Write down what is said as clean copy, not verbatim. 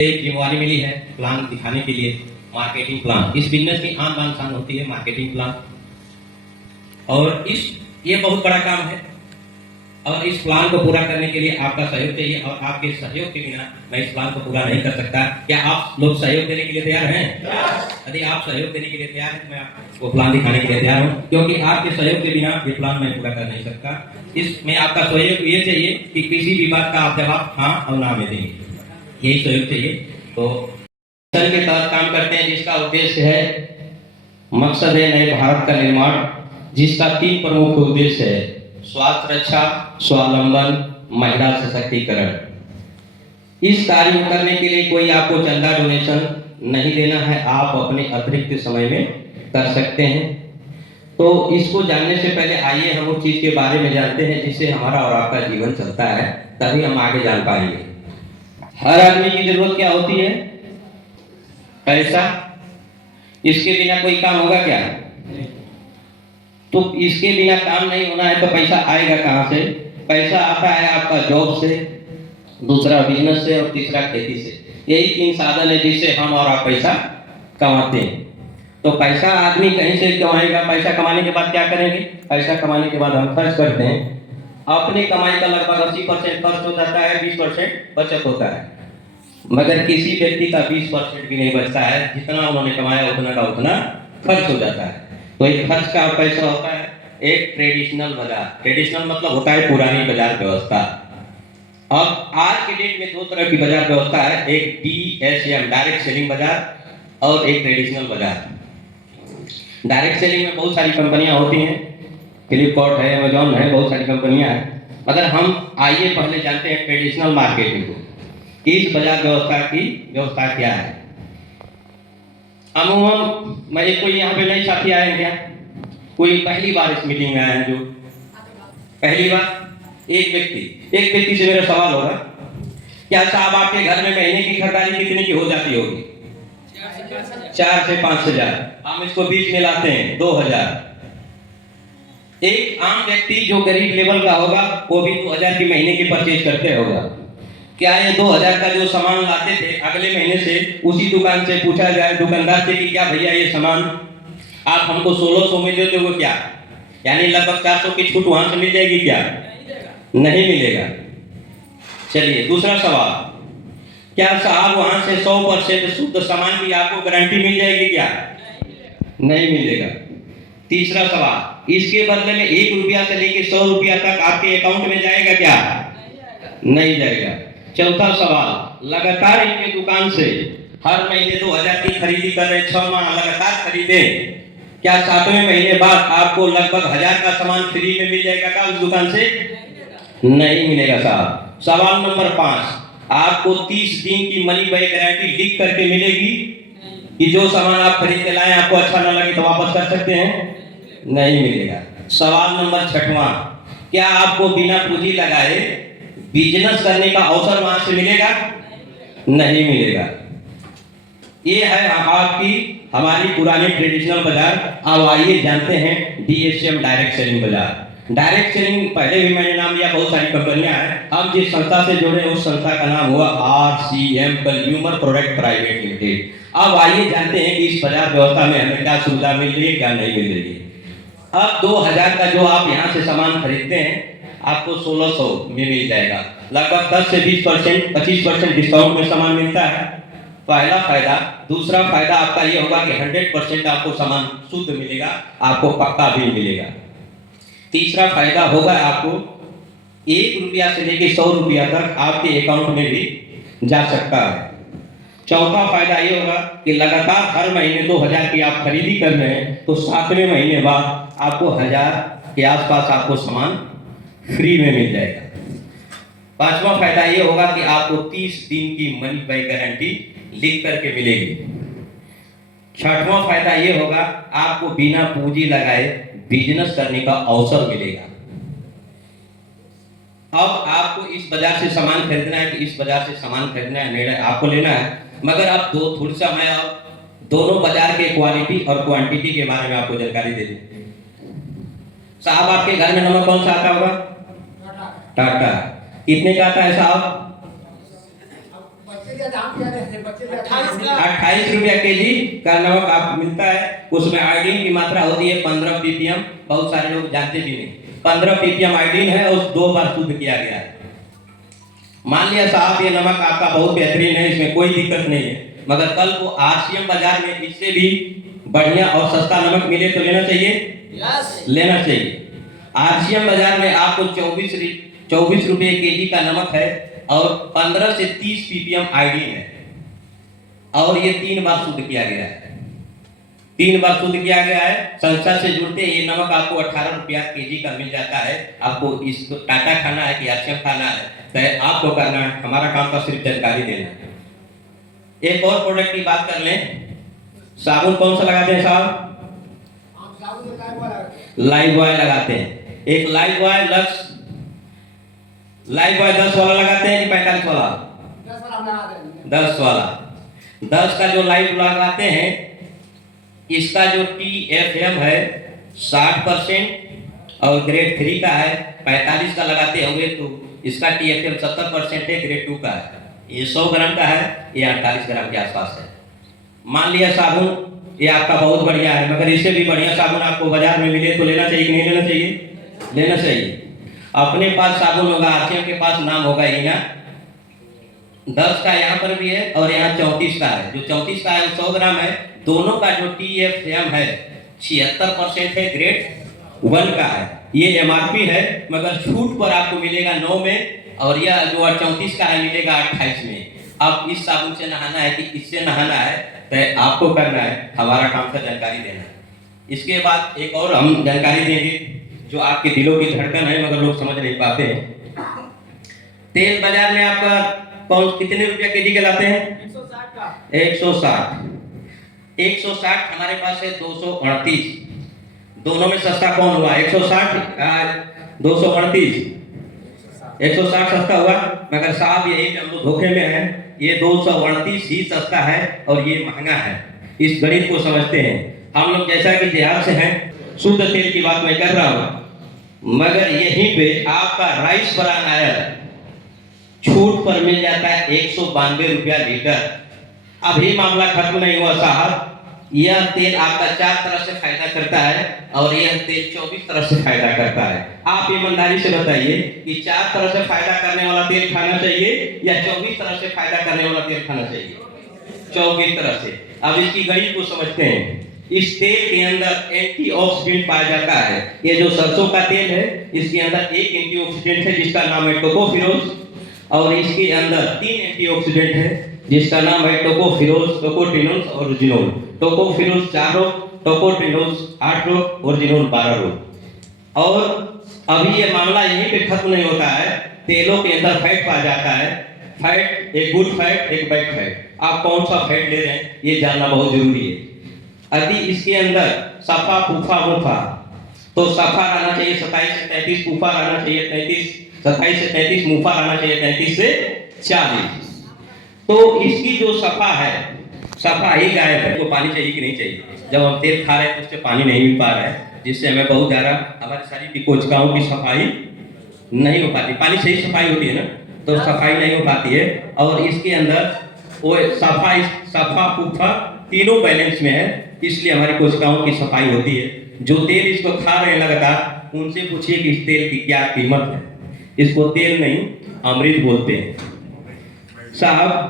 एक जिम्मेवारी मिली है प्लान दिखाने के लिए, मार्केटिंग प्लान। इस बिजनेस की आन बान शान होती है मार्केटिंग प्लान, और ये बहुत बड़ा काम है। और इस प्लान को पूरा करने के लिए आपका सहयोग चाहिए, और आपके सहयोग के बिना मैं इस प्लान को पूरा नहीं कर सकता। क्या आप लोग सहयोग देने के लिए तैयार हैं? यदि आप सहयोग देने के लिए तैयार हैं तो मैं आपको प्लान दिखाने के लिए तैयार हूँ, क्योंकि आपके सहयोग के बिना ये प्लान मैं पूरा कर नहीं सकता। इसमें आपका सहयोग ये चाहिए कि किसी भी बात का आप जवाब हाँ और ना में देंगे, यही सहयोग चाहिए। तो मिशन के तहत काम करते हैं, जिसका उद्देश्य है, मकसद है नए भारत का निर्माण, जिसका 3 प्रमुख उद्देश्य है: स्वास्थ्य रक्षा, स्वावलंबन, महिला सशक्तिकरण। इस कार्य को करने के लिए कोई आपको चंदा डोनेशन नहीं देना है, आप अपने अतिरिक्त समय में कर सकते हैं। तो इसको जानने से पहले आइए हम उस चीज के बारे में जानते हैं जिससे हमारा और आपका जीवन चलता है, तभी हम आगे जान पाएंगे। हर आदमी की जरूरत क्या होती है? पैसा। इसके बिना कोई काम होगा क्या? तो इसके बिना काम नहीं होना है तो पैसा आएगा कहाँ से? पैसा आता है आपका जॉब से, दूसरा बिजनेस से, और तीसरा खेती से। यही 3 साधन है जिससे हम और आप पैसा कमाते हैं। तो पैसा आदमी कहीं से कमाएगा। पैसा कमाने के बाद क्या करेंगे? पैसा कमाने के बाद हम खर्च करते हैं। अपनी कमाई का लगभग 80% खर्च हो जाता है, 20% बचत होता है। मगर किसी व्यक्ति का 20% भी नहीं बचता है। जितना उन्होंने कमाया उतना का उतना खर्च हो जाता है। तो एक खर्च का पैसा होता है एक ट्रेडिशनल बाजार। ट्रेडिशनल मतलब होता है पुरानी बाजार व्यवस्था। अब आज के डेट में 2 तरह की बाजार व्यवस्था है, एक DSM डायरेक्ट सेलिंग बाजार, और एक ट्रेडिशनल बाजार। डायरेक्ट सेलिंग में बहुत सारी कंपनियां होती हैं, फ्लिपकार्ट है, अमेजॉन है, बहुत सारी कंपनियां हैं। मगर हम आइए पहले जानते हैं ट्रेडिशनल मार्केटिंग को, इस बाजार व्यवस्था की व्यवस्था क्या है। अमूमन मैं कोई यहाँ पे नए साथी आए हैं क्या? कोई पहली बार इस मीटिंग में आए हैं? जो पहली बार, एक व्यक्ति से मेरा सवाल होगा, क्या साहब आपके घर में महीने की खरीदारी कितने की हो जाती होगी? 4 से 5 हजार। हम इसको बीच में लाते हैं 2000। एक आम व्यक्ति जो गरीब लेवल का होगा वो भी 2000 की महीने की परचेज करते होगा। क्या ये 2000 का जो सामान लाते थे, अगले महीने से उसी दुकान से पूछा जाए दुकानदार से कि क्या भैया ये सामान आप हमको 1600 में दे दोगे क्या? यानी लगभग 400 की छूट वहां से मिल जाएगी क्या? नहीं मिलेगा। चलिए दूसरा सवाल, क्या साहब वहां से 100% शुद्ध सामान की आपको गारंटी मिल जाएगी क्या? नहीं मिलेगा। तीसरा सवाल, इसके बदले में 1 रुपया से लेकर 100 रुपया तक आपके अकाउंट में जाएगा क्या? नहीं जाएगा। चौथा सवाल, लगातार इनके दुकान से हर महीने 2000 की खरीदी कर रहे, 6 माह लगातार खरीदे, क्या 7वें महीने बाद आपको लगभग 1000 का सामान फ्री में मिल जाएगा क्या उस दुकान से? नहीं मिलेगा साहब। सवाल नंबर 5, आपको 30 दिन की मनी बैक गारंटी लिख करके मिलेगी कि जो सामान आप खरीद के लाए आपको अच्छा ना लगे तो वापस कर सकते हैं? नहीं मिलेगा। सवाल नंबर 6वां, क्या आपको बिना पूंजी लगाए बिजनेस करने का अवसर वहां से मिलेगा? नहीं मिलेगा। ये है आपकी हमारी पुरानी ट्रेडिशनल बाजार। अब आइए जानते हैं DSM डायरेक्ट सेलिंग बाजार। डायरेक्ट सेलिंग पहले भी मैंने नाम लिया, बहुत सारी कंपनियां हैं। हम जिस संस्था से जुड़े उस संस्था का नाम हुआ RCM consumer product private limited. अब आइए जानते हैं कि इस बाजार व्यवस्था में हमें क्या सुविधा मिल रही है, क्या नहीं मिल रही है। अब 2000 का जो आप यहाँ से सामान खरीदते हैं आपको 1600 में मिल जाएगा। लगभग 10 से 20%, 25% डिस्काउंट में सामान मिलता है। पहला फायदा। दूसरा फायदा आपका ये होगा कि 100% आपको सामान शुद्ध मिलेगा, आपको पक्का बिल मिलेगा। तीसरा फायदा होगा आपको 1 रुपया से लेकर 100 रुपया तक आपके अकाउंट में भी जा सकता है। चौथा फायदा ये होगा कि लगातार हर महीने 2000 की आप खरीदी कर रहे हैं तो 7वें महीने बाद आपको 1000 के आसपास आपको सामान फ्री में मिल जाएगा। 5वां फायदा ये होगा कि आपको 30 दिन की मनी बैक गारंटी लिख करके मिलेगी। 6वां फायदा ये होगा आपको बिना पूंजी लगाए बिजनेस करने का अवसर मिलेगा। अब आपको इस बाजार से सामान खरीदना है कि इस बाजार से सामान खरीदना है, निर्णय आपको लेना है। मगर आप थोड़ी सा मैं दोनों बाजार के क्वालिटी और क्वांटिटी के बारे में आपको जानकारी दे दूं। साहब आपके घर में नमक कौन सा आता होगा? टाटा। कितने का आता है साहब? ₹28 kg का नमक आप मिलता है। उसमें आयोडीन की मात्रा होती है 15 ppm। बहुत सारे लोग जानते भी नहीं 15 ppm आयोडीन है और 2 बार शुद्ध किया गया है। मान लिया साहब ये नमक आपका बहुत बेहतरीन है, इसमें कोई दिक्कत नहीं है, मगर कल को आरसीएम बाजार में इससे भी बढ़िया और सस्ता नमक मिले तो लेना चाहिए। लेना चाहिए। आरसीएम बाजार में आपको 24 रुपये केजी का नमक है और 15 से 30 ppm आयोडीन है और ये 3 बार शुद्ध किया गया है। 3 बार शुद्ध किया गया है। संस्था से जुड़ते ये नमक आपको 18 रुपया केजी का मिल जाता है। आपको इसको टाटा खाना है कि आरसीएम खाना है तो आपको करना है, हमारा काम का सिर्फ जानकारी देना है। एक और प्रोडक्ट की बात कर लें। साबुन कौन सा लगाते हैं साहब? लाइफ बॉय लगाते हैं। एक life boy lux life boy 10 वाला लगाते हैं कि 45 वाला? 10 वाला। 10 का जो लाइफ लगाते हैं इसका जो TFM है 60% और ग्रेड 3 का है। 45 का लगाते होंगे तो इसका TFM 70% है, ग्रेड 2 का है। ये 100 ग्राम का है, ये 48 ग्राम के आसपास है। मान लिया साबुन ये आपका बहुत बढ़िया है, मगर इससे भी बढ़िया साबुन आपको बाजार में मिले तो लेना चाहिए कि नहीं लेना चाहिए? लेना चाहिए। अपने पास साबुन होगा, आरसीएम के पास नाम होगा ईना। 10 का यहाँ पर भी है और यहाँ 34 का है। जो 34 का है वो 100 ग्राम है। दोनों का जो TFM है 76% है, ग्रेड 1 का है। ये MRP है, मगर छूट पर आपको मिलेगा 9 में और यह जो 34 का है मिलेगा 28 में। अब इस साबुन से नहाना है कि इससे नहाना है तो आपको करना है, हमारा काम का जानकारी देना है। इसके बाद एक और हम जानकारी देंगे जो आपके दिलों की धड़कन है मगर लोग समझ नहीं पाते हैं। तेल बाजार में आपका कौन कितने रुपया केजी के लाते हैं? 160 का। 160 हमारे पास है 238। दोनों में सस्ता कौन हुआ? 160 238। 160 सस्ता हुआ, मगर साहब यही हम लोग धोखे में हैं। ये 238 ही सस्ता है और ये महंगा है। इस गणित को समझते हैं हम लोग। जैसा कि देहात से हैं, शुद्ध तेल की बात मैं कर रहा हूँ, मगर यहीं पे आपका राइस ब्रान ऑयल छूट पर मिल जाता है 192 रुपया लीटर। अभी मामला खत्म नहीं हुआ साहब। यह तेल आपका 4 तरह से फायदा करता है और यह तेल 24 तरह से फायदा करता है। आप ईमानदारी से बताइए कि 4 तरह से फायदा करने वाला तेल खाना चाहिए या 24 तरह से फायदा करने वाला तेल खाना चाहिए? 24 तरह से। अब इसकी गणित को समझते हैं। इस तेल के अंदर एंटीऑक्सीडेंट पाया जाता है। ये जो सरसों का तेल है इसके अंदर एक एंटीऑक्सीडेंट है जिसका नाम है टोकोफिरोज और इसके अंदर 3 एंटीऑक्सीडेंट है जिसका नाम है टोकोफिरोज, टोकोटिनोल और ओरिजिनोल। टोकोफिरोज 4 रोग, टोकोटिनोल 8 रोग, ओरिजिनोल 12 रोग। और अभी ये मामला यहीं पे खत्म नहीं होता है। तेलों के अंदर फैट पाया जाता है। फैट, एक गुड फैट, एक बैड फैट। आप कौन सा फैट ले रहे हैं ये जानना बहुत जरूरी है। यदि इसके अंदर सफा फूफा मुफा तो सफा रहना चाहिए 27 से 33, फूफा रहना चाहिए 27 से 33, मुफा रहना चाहिए 33 से 40। तो इसकी जो सफा है, सफा ही गायब है। तो पानी चाहिए कि नहीं चाहिए? जब हम तेल खा रहे हैं तो उससे पानी नहीं मिल पा रहा है, जिससे हमें बहुत ज़्यादा हमारे शरीर की कोशिकाओं की सफाई नहीं हो पाती। पानी से ही सफाई होती है ना, तो सफाई नहीं हो पाती है। और इसके अंदर वो सफा फूफा तीनों बैलेंस में है, इसलिए हमारी कोशिकाओं की सफाई होती है। जो तेल इसको खा रहे हैं लगातार उनसे पूछिए कि इस तेल की क्या कीमत है। इसको तेल नहीं अमृत बोलते हैं साहब।